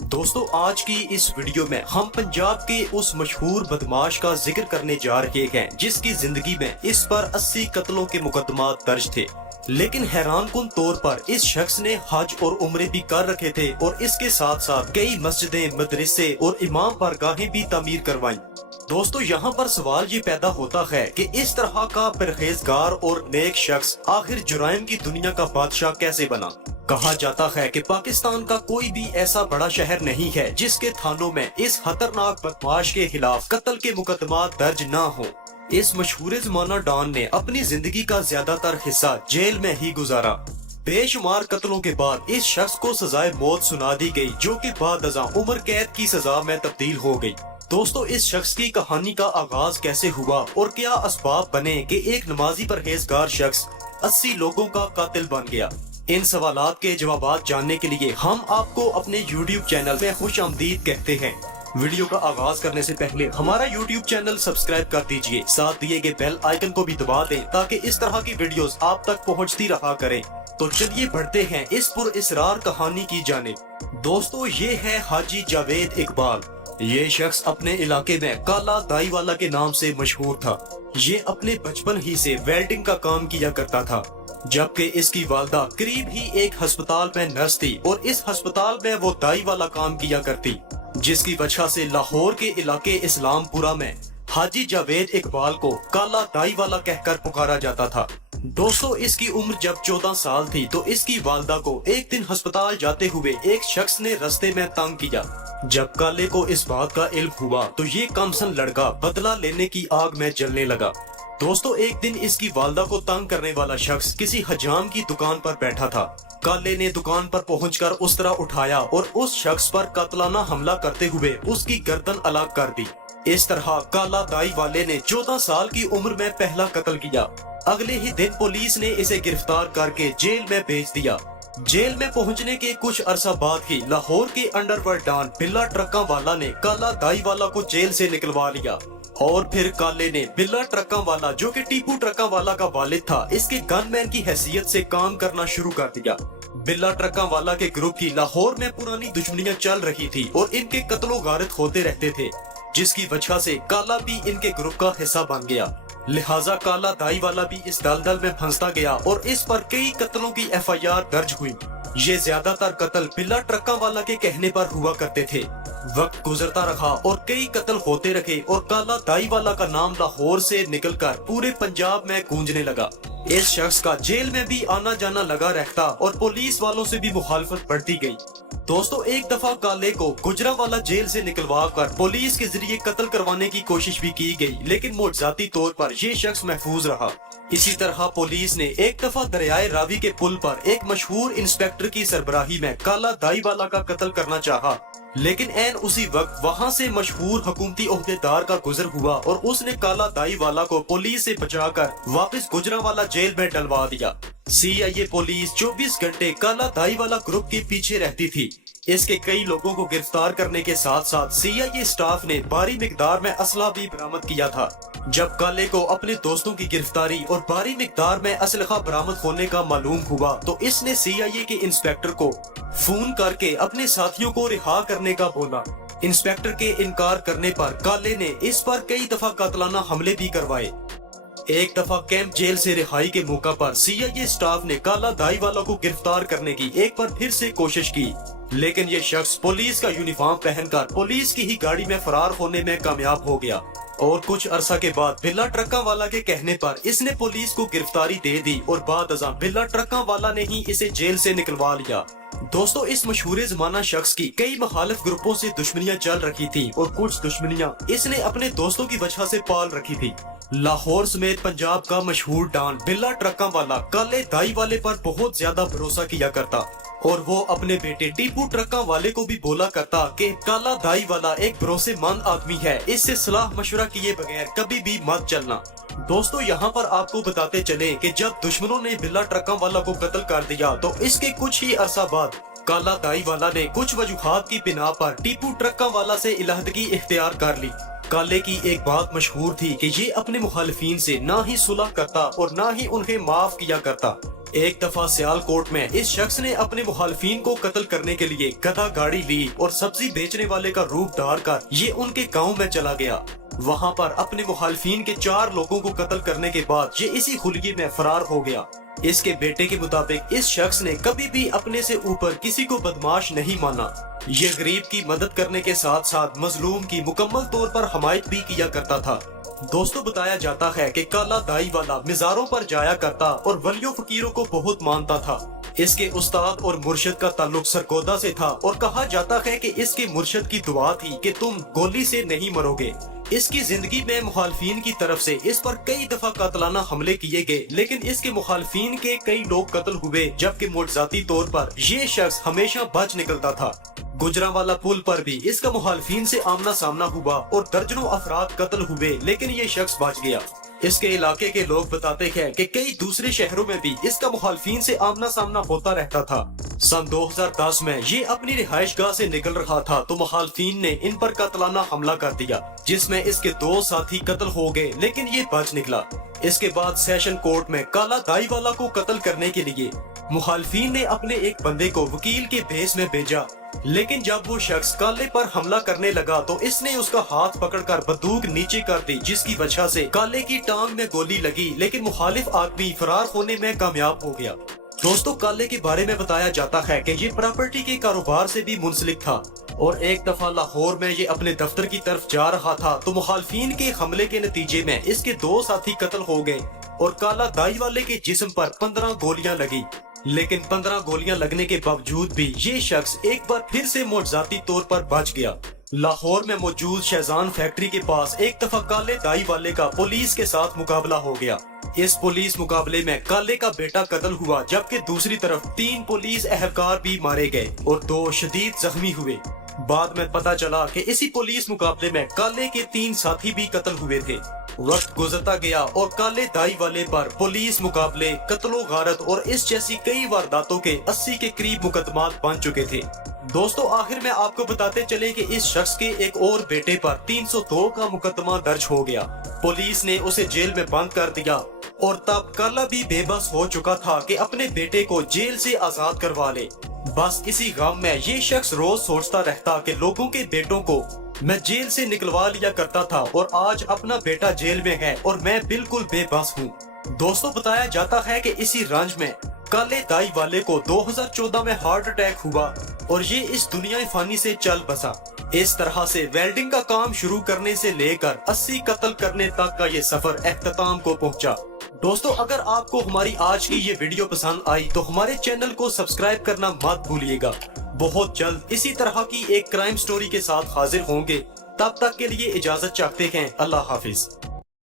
دوستو آج کی اس ویڈیو میں ہم پنجاب کے اس مشہور بدماش کا ذکر کرنے جا رہے ہیں جس کی زندگی میں اس پر 80 قتلوں کے مقدمات درج تھے، لیکن حیران کن طور پر اس شخص نے حج اور عمرے بھی کر رکھے تھے اور اس کے ساتھ ساتھ کئی مسجدیں، مدرسے اور امام بارگاہیں بھی تعمیر کروائیں۔ دوستو یہاں پر سوال یہ پیدا ہوتا ہے کہ اس طرح کا پرہیزگار اور نیک شخص آخر جرائم کی دنیا کا بادشاہ کیسے بنا؟ کہا جاتا ہے کہ پاکستان کا کوئی بھی ایسا بڑا شہر نہیں ہے جس کے تھانوں میں اس خطرناک بدماش کے خلاف قتل کے مقدمات درج نہ ہوں۔ اس مشہور زمانہ ڈان نے اپنی زندگی کا زیادہ تر حصہ جیل میں ہی گزارا۔ بے شمار قتلوں کے بعد اس شخص کو سزائے موت سنا دی گئی جو کہ بعد ازاں عمر قید کی سزا میں تبدیل ہو گئی۔ دوستو اس شخص کی کہانی کا آغاز کیسے ہوا اور کیا اسباب بنے کہ ایک نمازی پرہیزگار شخص 80 لوگوں کا قاتل بن گیا؟ ان سوالات کے جوابات جاننے کے لیے ہم آپ کو اپنے یوٹیوب چینل میں خوش آمدید کہتے ہیں۔ ویڈیو کا آغاز کرنے سے پہلے ہمارا یوٹیوب چینل سبسکرائب کر دیجئے، ساتھ دیے گئے بیل آئیکن کو بھی دبا دیں تاکہ اس طرح کی ویڈیوز آپ تک پہنچتی رہا کریں۔ تو چلیے بڑھتے ہیں اس پر اسرار کہانی کی جانب۔ دوستو یہ ہے حاجی جاوید اقبال۔ یہ شخص اپنے علاقے میں کالا دائی والا کے نام سے مشہور تھا۔ یہ اپنے بچپن ہی سے ویلڈنگ کا کام کیا کرتا تھا، جبکہ اس کی والدہ قریب ہی ایک ہسپتال میں نرس تھی اور اس ہسپتال میں وہ دائی والا کام کیا کرتی، جس کی وجہ سے لاہور کے علاقے اسلام پورہ میں حاجی جاوید اقبال کو کالا دائی والا کہہ کر پکارا جاتا تھا۔ دوستو اس کی عمر جب 14 سال تھی تو اس کی والدہ کو ایک دن ہسپتال جاتے ہوئے ایک شخص نے رستے میں تنگ کیا۔ جب کالے کو اس بات کا علم ہوا تو یہ کمسن لڑکا بدلہ لینے کی آگ میں جلنے لگا۔ دوستو ایک دن اس کی والدہ کو تنگ کرنے والا شخص کسی حجام کی دکان پر بیٹھا تھا۔ کالے نے دکان پر پہنچ کر اس طرح اٹھایا اور اس شخص پر قاتلانہ حملہ کرتے ہوئے اس کی گردن الگ کر دی۔ اس طرح کالا دائی والے نے 14 سال کی عمر میں پہلا قتل کیا۔ اگلے ہی دن پولیس نے اسے گرفتار کر کے جیل میں بھیج دیا۔ جیل میں پہنچنے کے کچھ عرصہ بعد ہی لاہور کے انڈر ورلڈ ڈان بلا ٹرکاں والا نے کالا دائی والا کو جیل سے نکلوا لیا، اور پھر کالے نے بلا ٹرکاں والا جو کہ ٹیپو ٹرکاں والا کا والد تھا اس کے گن مین کی حیثیت سے کام کرنا شروع کر دیا۔ بلا ٹرکاں والا کے گروپ کی لاہور میں پرانی دشمنیاں چل رہی تھی اور ان کے قتل و غارت ہوتے رہتے تھے، جس کی وجہ سے کالا بھی ان کے گروپ کا حصہ بن گیا۔ لہٰذا کالا دائی والا بھی اس دلدل میں پھنستا گیا اور اس پر کئی قتلوں کی FIR درج ہوئی۔ یہ زیادہ تر قتل بلا ٹرکاں والا کے کہنے پر ہوا کرتے تھے۔ وقت گزرتا رہا اور کئی قتل ہوتے رہے اور کالا دائی والا کا نام لاہور سے نکل کر پورے پنجاب میں گونجنے لگا۔ اس شخص کا جیل میں بھی آنا جانا لگا رہتا اور پولیس والوں سے بھی مخالفت بڑھتی گئی۔ دوستو ایک دفعہ کالے کو گجرانوالہ جیل سے نکلوا کر پولیس کے ذریعے قتل کروانے کی کوشش بھی کی گئی، لیکن معجزاتی طور پر یہ شخص محفوظ رہا۔ اسی طرح پولیس نے ایک دفعہ دریائے راوی کے پل پر ایک مشہور انسپیکٹر کی سربراہی میں کالا دائی والا کا قتل کرنا چاہا، لیکن عین اسی وقت وہاں سے مشہور حکومتی عہدیدار کا گزر ہوا اور اس نے کالا دائی والا کو پولیس سے بچا کر واپس گجرانوالہ جیل میں ڈلوا دیا۔ CIA پولیس 24 گھنٹے کالا دائی والا گروپ کے پیچھے رہتی تھی۔ اس کے کئی لوگوں کو گرفتار کرنے کے ساتھ ساتھ CIA سٹاف نے بھاری مقدار میں اسلحہ بھی برآمد کیا تھا۔ جب کالے کو اپنے دوستوں کی گرفتاری اور بھاری مقدار میں اسلحہ برآمد ہونے کا معلوم ہوا تو اس نے CIA کے انسپیکٹر کو فون کر کے اپنے ساتھیوں کو رہا کرنے کا بولا۔ انسپیکٹر کے انکار کرنے پر کالے نے اس پر کئی دفعہ قاتلانہ حملے بھی کروائے۔ ایک دفعہ کیمپ جیل سے رہائی کے موقع پر CIA سٹاف نے کالا دائی والا کو گرفتار کرنے کی ایک بار پھر سے کوشش کی، لیکن یہ شخص پولیس کا یونیفارم پہن کر پولیس کی ہی گاڑی میں فرار ہونے میں کامیاب ہو گیا، اور کچھ عرصہ کے بعد بلا ٹرکاں والا کے کہنے پر اس نے پولیس کو گرفتاری دے دی اور بعد ازاں بلا ٹرکاں والا نے ہی اسے جیل سے نکلوا لیا۔ دوستو اس مشہور زمانہ شخص کی کئی مخالف گروپوں سے دشمنیاں چل رکھی تھیں اور کچھ دشمنیاں اس نے اپنے دوستوں کی وجہ سے پال رکھی تھی۔ لاہور سمیت پنجاب کا مشہور ڈان بلا ٹرکاں والا کالے دائی والے پر بہت زیادہ بھروسہ کیا کرتا، اور وہ اپنے بیٹے ٹیپو ٹرکاں والے کو بھی بولا کرتا کہ کالا دائی والا ایک بھروسے مند آدمی ہے، اس سے صلاح مشورہ کیے بغیر کبھی بھی مت چلنا۔ دوستو یہاں پر آپ کو بتاتے چلیں کہ جب دشمنوں نے بلا ٹرکاں والا کو قتل کر دیا تو اس کے کچھ ہی عرصہ بعد کالا دائی والا نے کچھ وجوہات کی بنا پر ٹیپو ٹرکاں والا سے علیحدگی اختیار کر لی۔ کالے کی ایک بات مشہور تھی کہ یہ اپنے مخالفین سے نہ ہی صلح کرتا اور نہ ہی انہیں معاف کیا کرتا۔ ایک دفعہ سیالکوٹ میں اس شخص نے اپنے مخالفین کو قتل کرنے کے لیے گدھا گاڑی لی اور سبزی بیچنے والے کا روپ دھار کر یہ ان کے گاؤں میں چلا گیا۔ وہاں پر اپنے مخالفین کے 4 لوگوں کو قتل کرنے کے بعد یہ اسی خلیے میں فرار ہو گیا۔ اس کے بیٹے کے مطابق اس شخص نے کبھی بھی اپنے سے اوپر کسی کو بدماش نہیں مانا۔ یہ غریب کی مدد کرنے کے ساتھ ساتھ مظلوم کی مکمل طور پر حمایت بھی کیا کرتا تھا۔ دوستو بتایا جاتا ہے کہ کالا دائی والا مزاروں پر جایا کرتا اور ولیوں فقیروں کو بہت مانتا تھا۔ اس کے استاد اور مرشد کا تعلق سرگودا سے تھا اور کہا جاتا ہے کہ اس کے مرشد کی دعا تھی کہ تم گولی سے نہیں مرو گے۔ اس کی زندگی میں مخالفین کی طرف سے اس پر کئی دفعہ قاتلانہ حملے کیے گئے، لیکن اس کے مخالفین کے کئی لوگ قتل ہوئے، جبکہ معجزاتی طور پر یہ شخص ہمیشہ بچ نکلتا تھا۔ گجرانوالا پل پر بھی اس کا مخالفین سے آمنا سامنا ہوا اور درجنوں افراد قتل ہوئے، لیکن یہ شخص بچ گیا۔ اس کے علاقے کے لوگ بتاتے ہیں کہ کئی دوسرے شہروں میں بھی اس کا مخالفین سے آمنا سامنا ہوتا رہتا تھا۔ سن 2010 میں یہ اپنی رہائش گاہ سے نکل رہا تھا تو مخالفین نے ان پر قاتلانہ حملہ کر دیا، جس میں اس کے 2 ساتھی قتل ہو گئے، لیکن یہ بچ نکلا۔ اس کے بعد سیشن کورٹ میں کالا دائی والا کو قتل کرنے کے لیے مخالفین نے اپنے ایک بندے کو وکیل کے بھیس میں بھیجا، لیکن جب وہ شخص کالے پر حملہ کرنے لگا تو اس نے اس کا ہاتھ پکڑ کر بندوق نیچے کر دی، جس کی وجہ سے کالے کی ٹانگ میں گولی لگی، لیکن مخالف آدمی فرار ہونے میں کامیاب ہو گیا۔ دوستو کالے کے بارے میں بتایا جاتا ہے کہ یہ پراپرٹی کے کاروبار سے بھی منسلک تھا اور ایک دفعہ لاہور میں یہ اپنے دفتر کی طرف جا رہا تھا تو مخالفین کے حملے کے نتیجے میں اس کے 2 ساتھی قتل ہو گئے اور کالا دائی والے کے جسم پر 15 گولیاں لگی، لیکن 15 گولیاں لگنے کے باوجود بھی یہ شخص ایک بار پھر سے معجزاتی طور پر بچ گیا۔ لاہور میں موجود شہزان فیکٹری کے پاس ایک دفعہ کالے دائی والے کا پولیس کے ساتھ مقابلہ ہو گیا۔ اس پولیس مقابلے میں کالے کا بیٹا قتل ہوا، جبکہ دوسری طرف 3 پولیس اہلکار بھی مارے گئے اور 2 شدید زخمی ہوئے۔ بعد میں پتا چلا کہ اسی پولیس مقابلے میں کالے کے 3 ساتھی بھی قتل ہوئے تھے۔ وقت گزرتا گیا اور کالے دائی والے پر پولیس مقابلے، قتل و غارت اور اس جیسی کئی وارداتوں کے 80 کے قریب مقدمات بن چکے تھے۔ دوستو آخر میں آپ کو بتاتے چلے کہ اس شخص کے ایک اور بیٹے پر 302 کا مقدمہ درج ہو گیا۔ پولیس نے اسے جیل میں بند کر دیا اور تب کالا بھی بے بس ہو چکا تھا کہ اپنے بیٹے کو جیل سے آزاد کروا لے۔ بس اسی غم میں یہ شخص روز سوچتا رہتا کہ لوگوں کے بیٹوں کو میں جیل سے نکلوا لیا کرتا تھا اور آج اپنا بیٹا جیل میں ہے اور میں بالکل بے بس ہوں۔ دوستو بتایا جاتا ہے کہ اسی رنج میں کالے دائی والے کو 2014 میں ہارٹ اٹیک ہوا اور یہ اس دنیا فانی سے چل بسا۔ اس طرح سے ویلڈنگ کا کام شروع کرنے سے لے کر 80 قتل کرنے تک کا یہ سفر اختتام کو پہنچا۔ دوستو اگر آپ کو ہماری آج کی یہ ویڈیو پسند آئی تو ہمارے چینل کو سبسکرائب کرنا مت بھولیے گا۔ بہت جلد اسی طرح کی ایک کرائم سٹوری کے ساتھ حاضر ہوں گے، تب تک کے لیے اجازت چاہتے ہیں۔ اللہ حافظ۔